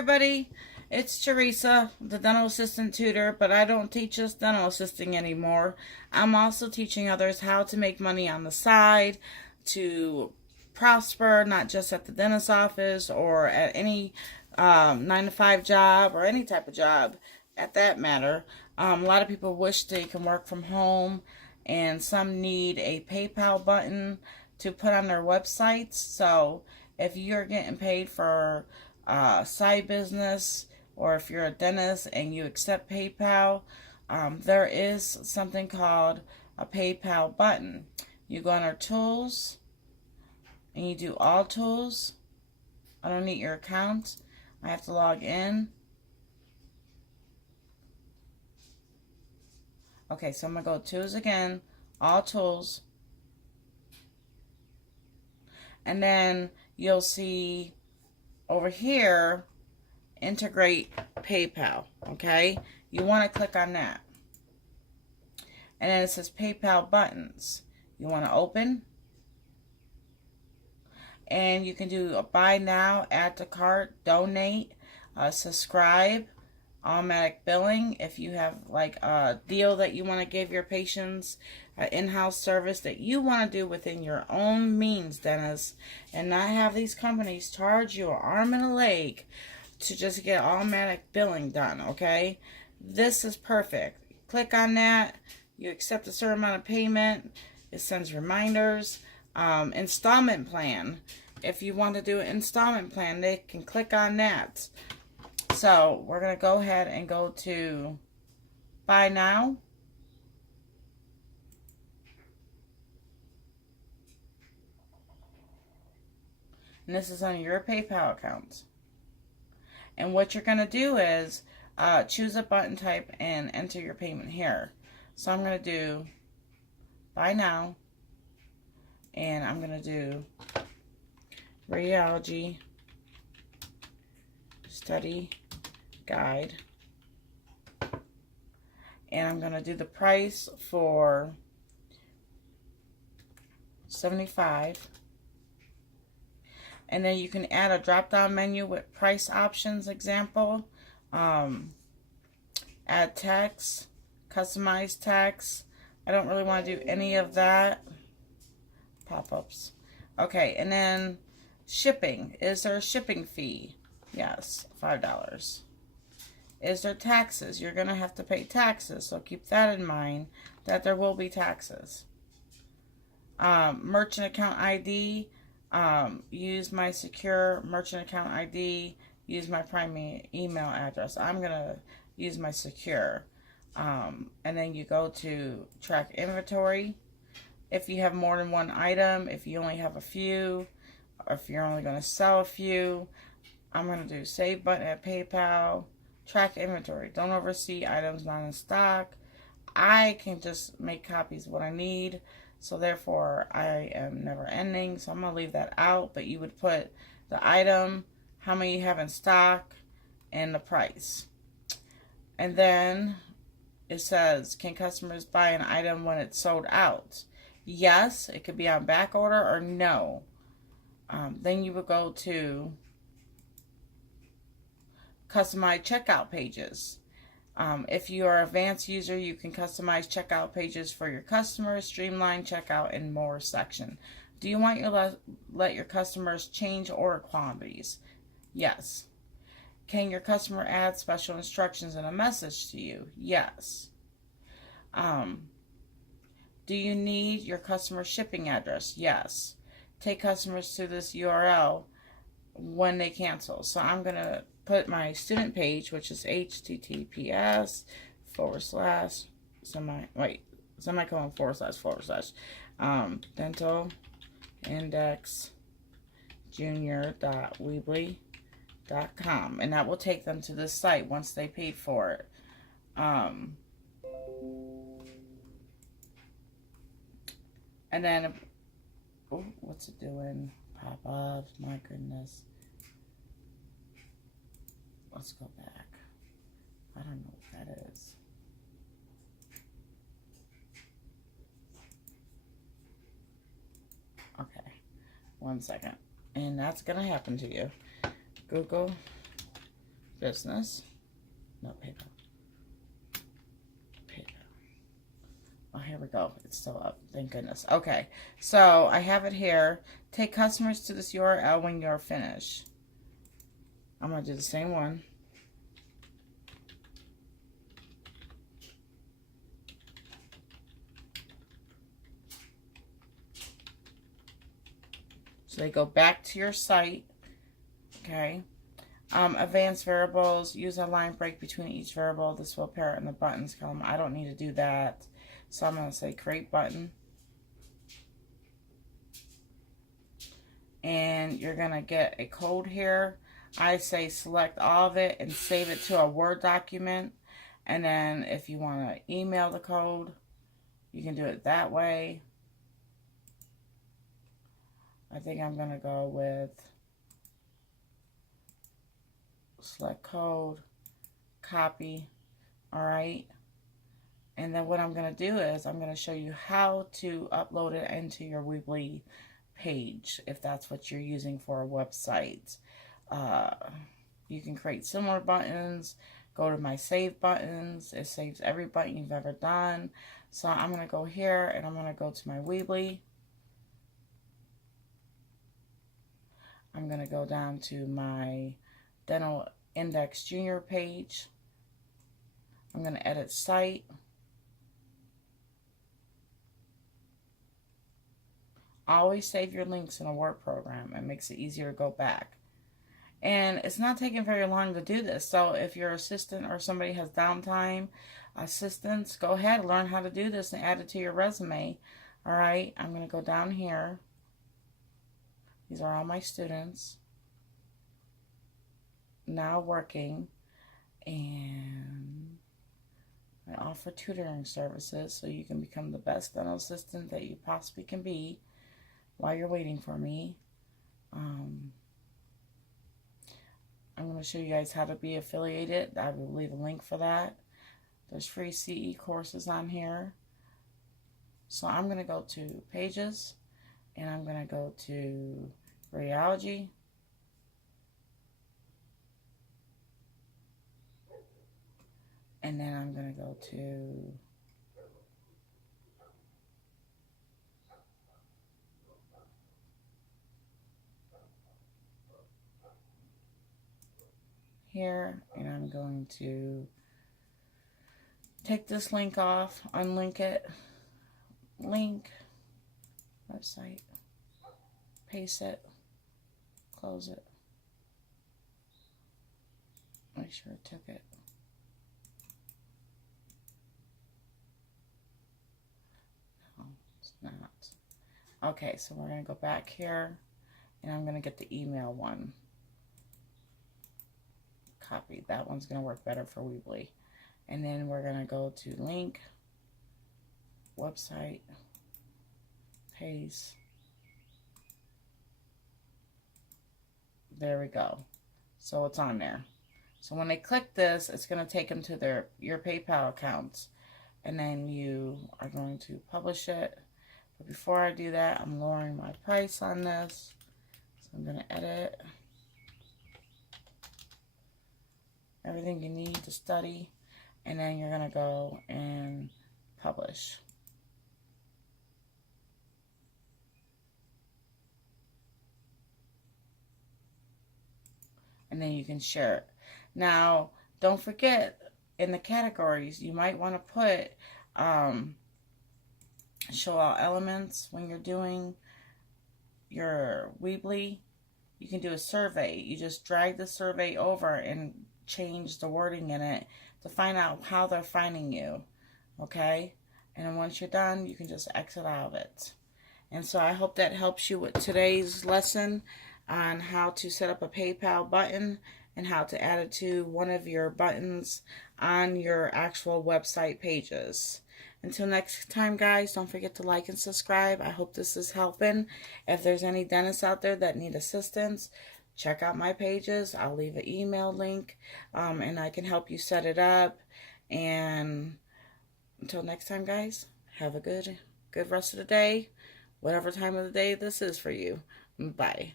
everybody, it's Teresa, the dental assistant tutor, but I don't teach just dental assisting anymore. I'm also teaching others how to make money on the side, to prosper, not just at the dentist's office or at any 9 to 5 job or any type of job at that matter. A lot of people wish they can work from home, and some need a PayPal button to put on their websites. So if you're getting paid for side business, or if you're a dentist and you accept PayPal, there is something called a PayPal button. You go under tools and you do all tools underneath your account. I have to log in. Okay, so I'm going to go tools again, all tools, and then you'll see over here, integrate PayPal, okay? You want to click on that. And then it says PayPal buttons. You want to open. And you can do a buy now, add to cart, donate, subscribe, automatic billing. If you have like a deal that you want to give your patients, an in-house service that you want to do within your own means, dentist, and not have these companies charge you an arm and a leg to just get automatic billing done, okay? This is perfect. Click on that. You accept a certain amount of payment. It sends reminders. Installment plan. If you want to do an installment plan, they can click on that. So we're going to go ahead and go to buy now. And this is on your PayPal account. And what you're going to do is choose a button type and enter your payment here. So I'm going to do buy now. And I'm going to do radiology study guide. And I'm going to do the price for $75. And then you can add a drop-down menu with price options, example. Add text, customize text. I don't really want to do any of that. Pop-ups. Okay, and then shipping. Is there a shipping fee? Yes, $5. Is there taxes? You're going to have to pay taxes, so keep that in mind, that there will be taxes. Merchant account ID. Use my secure merchant account ID. Use my primary email address. I'm going to use my secure. And then you go to track inventory. If you have more than one item, if you only have a few, or if you're only going to sell a few, I'm going to do save button at PayPal. Track inventory. Don't oversee items not in stock. I can just make copies of what I need. So therefore, I am never ending. So I'm going to leave that out. But you would put the item, how many you have in stock, and the price. And then it says, can customers buy an item when it's sold out? Yes, it could be on back order, or no. Then you would go to customize checkout pages. If you are an advanced user, you can customize checkout pages for your customers, streamline checkout, and more section. Do you want to let your customers change order quantities? Yes. Can your customer add special instructions in a message to you? Yes. Do you need your customer shipping address? Yes. Take customers to this URL when they cancel. So I'm going to put my student page, which is https semicolon / dentalindex.junior.weebly.com, and that will take them to this site once they paid for it. And then, oh, what's it doing? Pop-ups, my goodness. Let's go back. I don't know what that is. Okay, 1 second. And that's going to happen to you. Google business. No, PayPal. Oh, here we go. It's still up. Thank goodness. Okay. So I have it here. Take customers to this URL when you're finished. I'm going to do the same one. So they go back to your site. Okay. Advanced variables. Use a line break between each variable. This will appear in the buttons column. I don't need to do that. So I'm going to say create button. And you're going to get a code here. I say select all of it and save it to a Word document. And then if you want to email the code, you can do it that way. I think I'm going to go with select code, copy. All right. And then what I'm going to do is I'm going to show you how to upload it into your Weebly page if that's what you're using for a website. You can create similar buttons. Go to my save buttons. It saves every button you've ever done. So I'm going to go here and I'm going to go to my Weebly. I'm going to go down to my Dental Index Junior page. I'm going to edit site. Always save your links in a Word program. It makes it easier to go back. And it's not taking very long to do this. So if your assistant or somebody has downtime, assistants, go ahead and learn how to do this and add it to your resume. All right, I'm going to go down here. These are all my students now working, and I offer tutoring services so you can become the best dental assistant that you possibly can be while you're waiting for me. I'm going to show you guys how to be affiliated. I will leave a link for that. There's free CE courses on here. So I'm going to go to Pages, and I'm going to go to Radiology. And then I'm going to go to here, and I'm going to take this link off, unlink it, link, website, paste it, close it, make sure it took it. No, it's not. Okay, so we're going to go back here, and I'm going to get the email one. Copy. That one's going to work better for Weebly. And then we're going to go to link, website, paste. There we go. So it's on there. So when they click this, it's going to take them to your PayPal accounts. And then you are going to publish it. But before I do that, I'm lowering my price on this. So I'm going to edit. Everything you need to study, and then you're going to go and publish. And then you can share it. Now, don't forget, in the categories, you might want to put show all elements when you're doing your Weebly. You can do a survey. You just drag the survey over and change the wording in it to find out how they're finding you, okay? And then once you're done, you can just exit out of it. And so I hope that helps you with today's lesson on how to set up a PayPal button and how to add it to one of your buttons on your actual website pages. Until next time, guys, don't forget to like and subscribe. I hope this is helping. If there's any dentists out there that need assistance, check out my pages. I'll leave an email link, and I can help you set it up. And until next time, guys, have a good rest of the day, whatever time of the day this is for you. Bye.